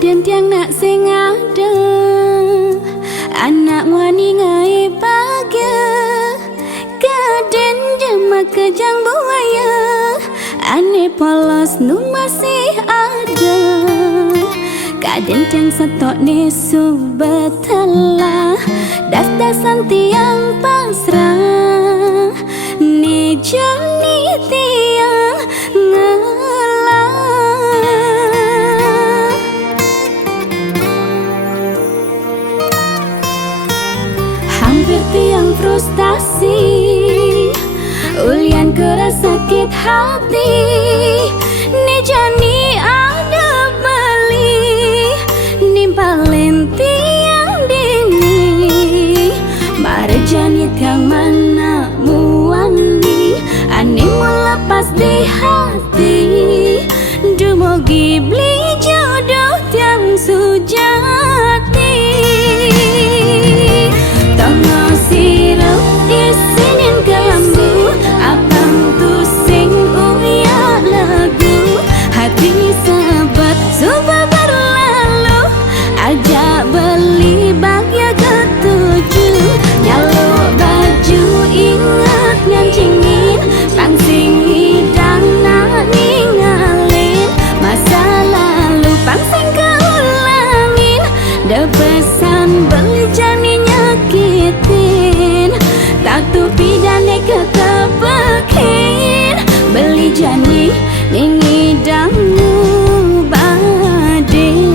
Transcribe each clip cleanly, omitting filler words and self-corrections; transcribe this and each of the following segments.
Kaden tiang nak sing ada anak wani ngai bahagia. Kaden jema kejang buaya ane polos nu masih ada. Kaden tiang setok nesu betala das-dasan tiang pasrah ni jani tiang ngalah. Hampir tiang frustasi ulian keras sakit hati ni jani ada beli nimpalin tiang dini marjani tiang mana muani ani melepas di hati dumogi beli jodoh tiang sujati. Tengah sirup isinin kelambu abang tu sing uya lagu hati sahabat suba berlalu ajak beli bahagia ketujuh nyalo baju ingat ngancingin pangsing hidang nak ninggalin masa lalu pangsing keulangin depesan beli jani nyakitin tak tupi dan ketepekin beli jani ningidangmu badin.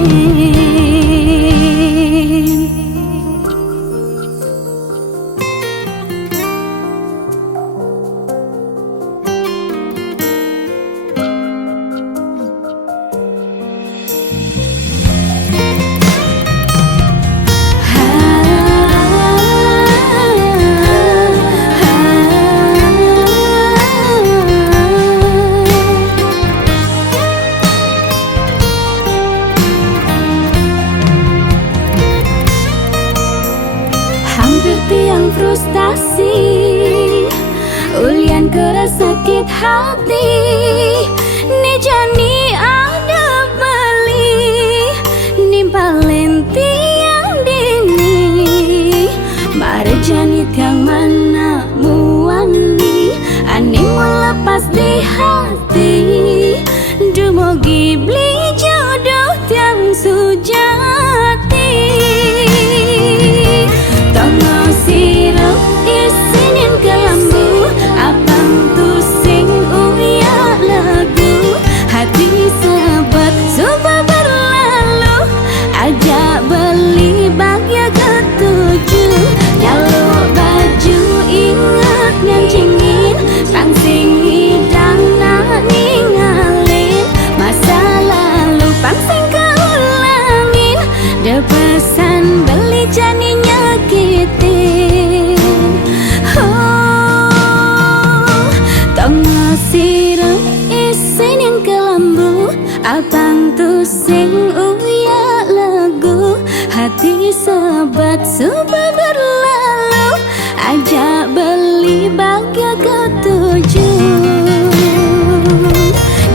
Tiang frustasi ulian keras sakit hati ni jani ada beli nimpalin tiang dini marjani tiang mana muani ani melepas di hati dumogi beli jodoh tiang sujati. Tengah sirup isinin kelambu abang tu sing uya lagu hati sahabat suba berlalu ajak beli bahagia ketujuh nyalo baju ingat ngancingin pangsing hidang nak ninggalin masa lalu pangsing keulangin depesan beli jani nyakitin. Oh, tengah sirup isinin kelambu abang tu sing uya lagu hati sahabat suba berlalu ajak beli bahagia ketujuh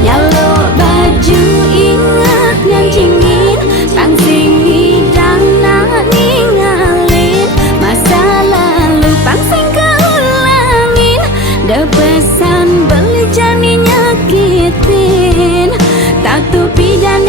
nyalo baju ingat ngancingin pangsing hidang nak ninggalin masa lalu pangsing keulangin depesan beli jani nyakitin tak tupi dan